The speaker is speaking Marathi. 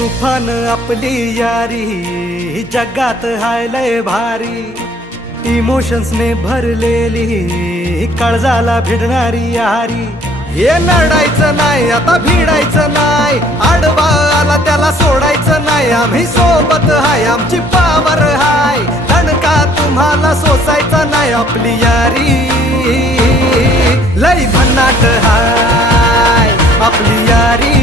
तुफान आपली यारी जगात हाय लय भारी, इमोशन्स ने भरलेली काळजाला भिडणारी यारी। हे लढायचं नाही आता भिडायचं नाही, आडवा आला त्याला सोडायचं नाही। आम्ही सोबत हाय आमची पावर हाय, दणका तुम्हाला सोसायचा नाही। आपली यारी लय भन्नाट हाय, आपली यारी